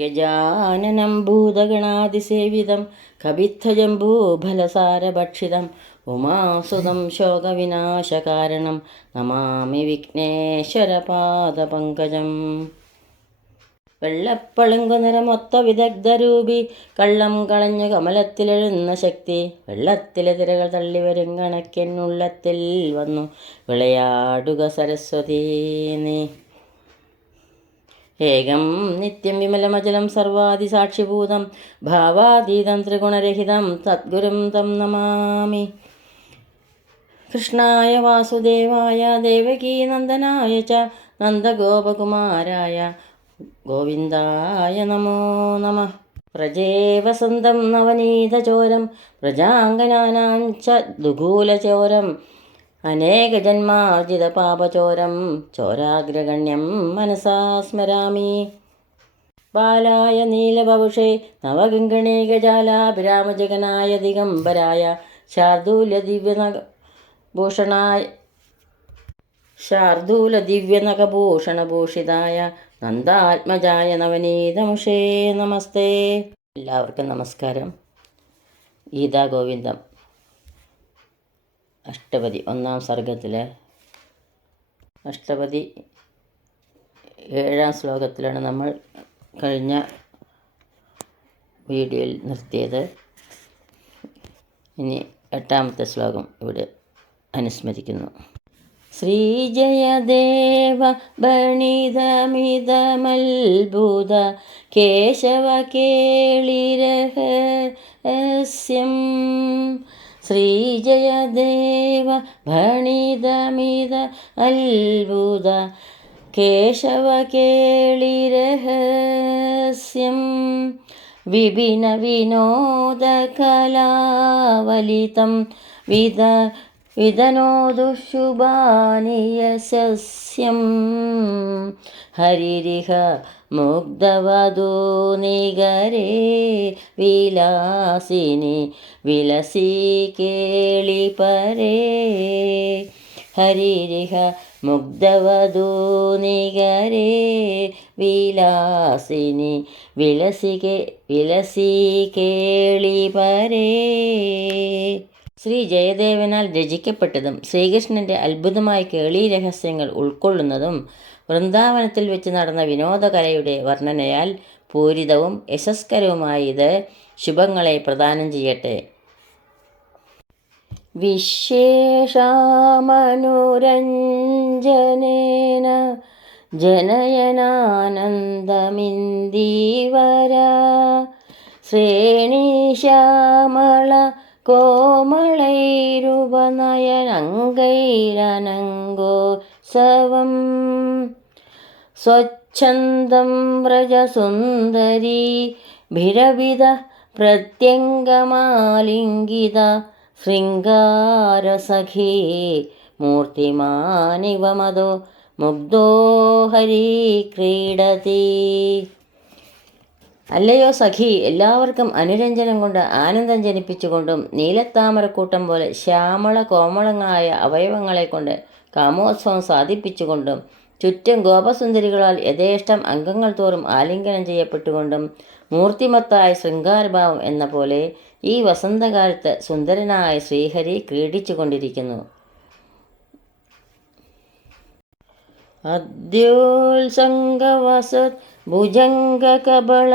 ഗജാനനം ഭൂതഗണാതിസേവിതം കപിത്ഥജംബൂഫലസാരഭക്ഷിതം ഉമാസുതം ശോകവിനാശകാരണം നമാമി വിഘ്നേശ്വരപാദപങ്കജം. വെള്ളപ്പളുങ്കു നിറമൊത്ത വിദഗ്ധരൂപി കള്ളം കളഞ്ഞു കമലത്തിലെഴുന്ന ശക്തി വെള്ളത്തിലെ തിരകൾ തള്ളിവരും കണക്കെന്നുള്ളത്തിൽ വന്നു വിളയാടുക സരസ്വതീ നീ. ഏകം നിത്യം വിമലമചലം സർവാദിസാക്ഷിഭൂതം ഭാവാതീതം ത്രിഗുണരഹിതം തദ്ഗുരും തം നമാമി. കൃഷ്ണായ വാസുദേവായ ദേവകീനന്ദനായ ച നന്ദഗോപകുമാരായ ഗോവിന്ദായ നമോ നമഃ. പ്രജേ വസന്തം നവനീതചോരം പ്രജാംഗനാനാം ച ദുഗൂലചോരം അനേകജന്മാർജിതപാപചോരം ചോരാഗ്രഗണ്യം മനസാ സ്മരാമി. ബാലായ നീലബവുഷേ നവഗംഗണീകജാലാഭിരാമജഗനായ ദിഗംബരായ ശാർദൂലദിവ്യനഖഭൂഷണഭൂഷിതായ നന്ദാത്മജായ നവനീതമുഷേ നമസ്തേ. എല്ലാവർക്കും നമസ്കാരം. ഗീതാഗോവിന്ദം അഷ്ടപതി ഒന്നാം സർഗത്തിലെ അഷ്ടപതി 7-ാം ശ്ലോകത്തിലാണ് നമ്മൾ കഴിഞ്ഞ വീഡിയോയിൽ നിർത്തിയത്. ഇനി 8-ാമത്തെ ശ്ലോകം ഇവിടെ അനുസ്മരിക്കുന്നു. ശ്രീജയദേവ ഭണിതമിതമത്ഭുത കേശവ കേളിരഹസ്യം. ശ്രീജയദേവ ഭണിതമിത അത്ഭുത കേശവ കേളിരഹസ്യം. വിപിന വിനോദകലാവലിതം വിതനോദുശുഭാനിയസ്യം. ഹരിരിഹ മുഗ്ധവധൂ നികരേ വിലാസിനി വിലസി കേളിപരേ. ഹരിരിഹ മുഗ്ധവധൂ നികരേ വിലാസിനി വിലസി കേളിപരേ. ശ്രീ ജയദേവനാൽ രചിക്കപ്പെട്ടതും ശ്രീകൃഷ്ണൻ്റെ അത്ഭുതമായ കേളി രഹസ്യങ്ങൾ ഉൾക്കൊള്ളുന്നതും വൃന്ദാവനത്തിൽ വെച്ച് നടന്ന വിനോദകലയുടെ വർണ്ണനയാൽ പൂരിതവും യശസ്കരവുമായ ഇത് ശുഭങ്ങളെ പ്രദാനം ചെയ്യട്ടെ. വിശേഷാമനുരഞ്ജനേന ജനയനാനന്ദമിന്ദീവര. ശ്രേണീശ്യാമള കോമളൈരുപനയനങ്കൈരനങ്കോത്സവം. സ്വച്ഛന്തം വ്രജസുന്ദരീ ഭിരവിധ പ്രത്യംഗമാലിംഗിത ശൃംഗാരസഖീ മൂർത്തിമാനിവ മദോ മുഗ്ധോ ഹരി ക്രീഡതി. അല്ലയോ സഖി, എല്ലാവർക്കും അനുരഞ്ജനം കൊണ്ട് ആനന്ദം ജനിപ്പിച്ചുകൊണ്ടും നീലത്താമരക്കൂട്ടം പോലെ ശ്യാമള കോമളങ്ങളായ അവയവങ്ങളെ കൊണ്ട് കാമോത്സവം സാധിപ്പിച്ചുകൊണ്ടും ചുറ്റും ഗോപസുന്ദരികളാൽ യഥേഷ്ടം അംഗങ്ങൾ തോറും ആലിംഗനം ചെയ്യപ്പെട്ടുകൊണ്ടും മൂർത്തിമത്തായ ശൃംഗാരഭാവം എന്ന പോലെ ഈ വസന്തകാലത്ത് സുന്ദരനായ ശ്രീഹരി ക്രീഡിച്ചു കൊണ്ടിരിക്കുന്നു. അദ്യോത്സംഗവസത് ഭുജംഗകബള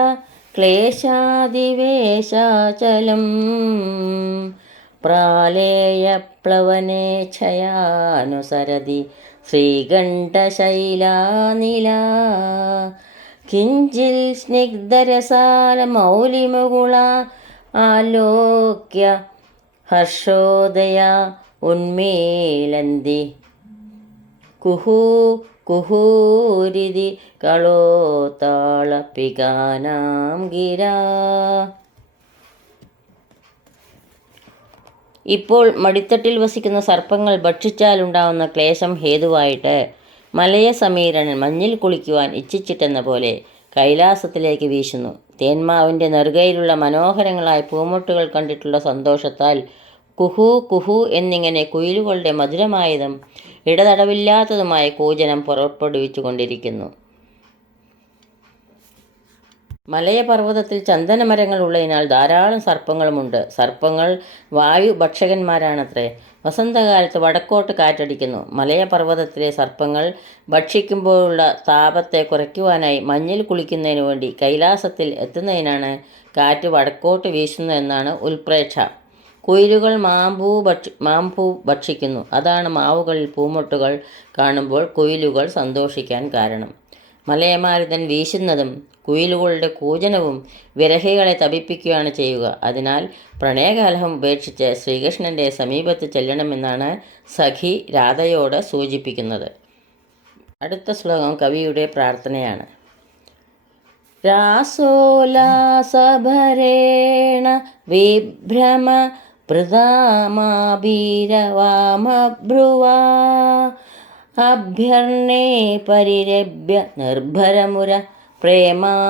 ക്ലേശാദിവേശാചലം. പ്രാലേയപ്ലവനേച്ഛയാനുസരതി ശ്രീകണ്ഠശൈലാനിലാ. കിഞ്ചിൽ സ്നിഗ്ധരസാലമൗലിമുകുള ആലോക്യ ഹർഷോദയ ഉന്മീലന്തി. കുഹൂ കുഹൂരിതി കളോതാളപികാനാം ഗിരാ. ഇപ്പോൾ മടിത്തട്ടിൽ വസിക്കുന്ന സർപ്പങ്ങൾ ഭക്ഷിച്ചാലുണ്ടാവുന്ന ക്ലേശം ഹേതുവായിട്ട് മലയ സമീരണൻ മഞ്ഞിൽ കുളിക്കുവാൻ ഇച്ഛിച്ചിട്ടെന്ന പോലെ കൈലാസത്തിലേക്ക് വീശുന്നു. തേന്മാവിൻ്റെ നെറുകയിലുള്ള മനോഹരങ്ങളായ പൂമൊട്ടുകൾ കണ്ടിട്ടുള്ള സന്തോഷത്താൽ കുഹു കുഹു എന്നിങ്ങനെ കുയിലുകളുടെ മധുരമായതും ഇടതടവില്ലാത്തതുമായ കൂജനം പുറപ്പെടുവിച്ചു കൊണ്ടിരിക്കുന്നു. മലയപർവ്വതത്തിൽ ചന്ദനമരങ്ങൾ ഉള്ളതിനാൽ ധാരാളം സർപ്പങ്ങളുമുണ്ട്. സർപ്പങ്ങൾ വായു ഭക്ഷകന്മാരാണത്രേ. വസന്തകാലത്ത് വടക്കോട്ട് കാറ്റടിക്കുന്നു. മലയപർവ്വതത്തിലെ സർപ്പങ്ങൾ ഭക്ഷിക്കുമ്പോഴുള്ള താപത്തെ കുറയ്ക്കുവാനായി മഞ്ഞിൽ കുളിക്കുന്നതിന് വേണ്ടി കൈലാസത്തിൽ എത്തുന്നതിനാണ് കാറ്റ് വടക്കോട്ട് വീശുന്നതെന്നാണ് ഉൽപ്രേക്ഷ. കുയിലുകൾ മാമ്പൂ ഭക്ഷിക്കുന്നു. അതാണ് മാവുകളിൽ പൂമൊട്ടുകൾ കാണുമ്പോൾ കുയിലുകൾ സന്തോഷിക്കാൻ കാരണം. മലയമാരുതൻ വീശുന്നതും കുയിലുകളുടെ കൂജനവും വിരഹികളെ തപിപ്പിക്കുകയാണ് ചെയ്യുക. അതിനാൽ പ്രണയകലഹം ഉപേക്ഷിച്ച് ശ്രീകൃഷ്ണൻ്റെ സമീപത്ത് ചെല്ലണമെന്നാണ് സഖി രാധയോട് സൂചിപ്പിക്കുന്നത്. അടുത്ത ശ്ലോകം കവിയുടെ പ്രാർത്ഥനയാണ്. രാസോല്ലാസഭരേണ വിഭ്രമ പ്രദാമാഭീരവാമഭ്രുവാ അഭ്യർണേ പരിരഭ്യ നിർഭരമുര പ്രേമാന്തയാരാധയാ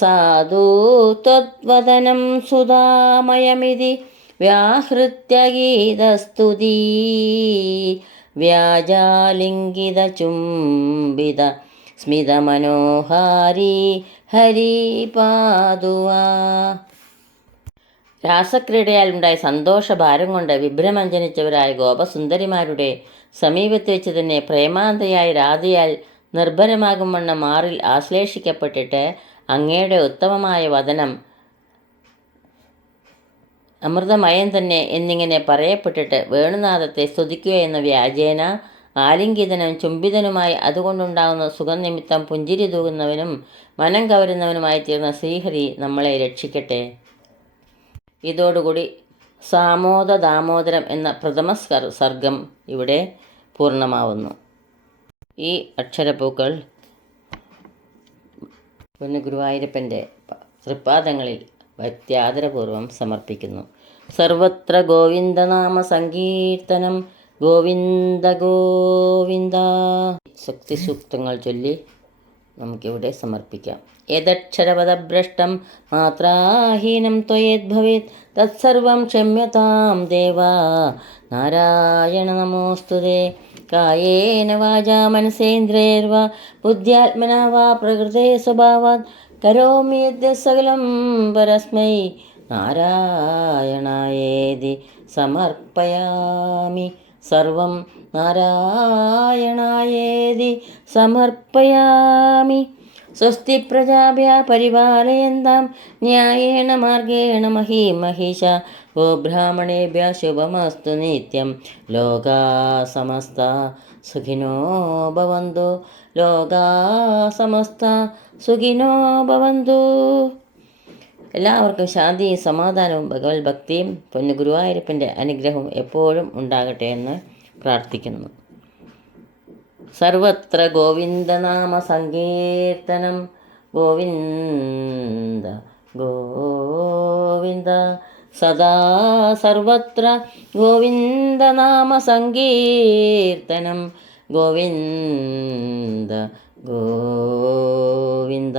സാധു ത്വദ്വദനം സുധാമയമിതി വ്യാഹൃത്യ ഗീതസ്തുതി വ്യാജാലിംഗിതചുംബിത സ്മിതമനോഹാരി ഹരിപാദുവാ. രാസക്രീഡയാൽ ഉണ്ടായ സന്തോഷഭാരം കൊണ്ട് വിഭ്രമം ജനിച്ചവരായ ഗോപസുന്ദരിമാരുടെ സമീപത്ത് വെച്ച് തന്നെ പ്രേമാന്തയായി രാധയാൽ നിർഭരമാകും വണ്ണം മാറിൽ ആശ്ലേഷിക്കപ്പെട്ടിട്ട് അങ്ങയുടെ ഉത്തമമായ വദനം അമൃതമയം തന്നെ എന്നിങ്ങനെ പറയപ്പെട്ടിട്ട് വേണുനാഥത്തെ സ്തുതിക്കുക എന്ന വ്യാജേന ആലിംഗിതനും ചുംബിതനുമായി അതുകൊണ്ടുണ്ടാകുന്ന സുഖനിമിത്തം പുഞ്ചിരി തൂകുന്നവനും മനം കവരുന്നവനുമായി തീർന്ന ശ്രീഹരി നമ്മളെ രക്ഷിക്കട്ടെ. ഇതോടുകൂടി സാമോദ ദാമോദരം എന്ന പ്രഥമ സർഗം ഇവിടെ പൂർണ്ണമാവുന്നു. ഈ അക്ഷരപ്പൂക്കൾ ഗുരുവായൂരപ്പൻ്റെ തൃപ്പാദങ്ങളിൽ ഭക്ത്യാദരപൂർവം സമർപ്പിക്കുന്നു. സർവത്ര ഗോവിന്ദനാമ സങ്കീർത്തനം. ഗോവിന്ദ ഗോവിന്ദ. ശക്തിസൂക്തങ്ങൾ ചൊല്ലി നമുക്കിവിടെ സമർപ്പിക്കാം. യദക്ഷരപദഭ്രഷ്ടം മാത്രാഹീനം ത്വയേദ്ഭവേത് തത്സർവം ക്ഷമ്യതാം ദേവാ നാരായണ നമോസ്തുതേ. കായേന വാചാ മനസേന്ദ്രിയൈർവാ ബുദ്ധ്യാത്മനാ വാ പ്രകൃതേ സ്വഭാവാത് കരോമി യദ്യത് സകലം പരസ്മൈ നാരായണായേതി സമർപ്പയാമി. സർവം നാരായണായേതി സമർപ്പയാമി. സ്വസ്തി പ്രജാഭ്യ പരിപാലയന്താം ന്യായേന മാർഗേണ മഹീമഹിഷ. ഗോബ്രാഹ്മണേഭ്യ ശുഭമസ്തു നിത്യം. ലോകാ സമസ്ത സുഖിനോ ഭവന്തു. ലോകാ സമസ്ത സുഖിനോ ഭവന്തു. എല്ലാവർക്കും ശാന്തിയും സമാധാനവും ഭഗവത് ഭക്തിയും പൊന്നു ഗുരുവായൂരപ്പൻ്റെ അനുഗ്രഹവും എപ്പോഴും ഉണ്ടാകട്ടെ എന്ന് പ്രാർത്ഥിക്കുന്നു. സർവത്ര ഗോവിന്ദനാമ സങ്കീർത്തനം. ഗോവിന്ദ ഗോവിന്ദ സദാ സർവത്ര ഗോവിന്ദനാമ സങ്കീർത്തനം. ഗോവിന്ദ ഗോവിന്ദ.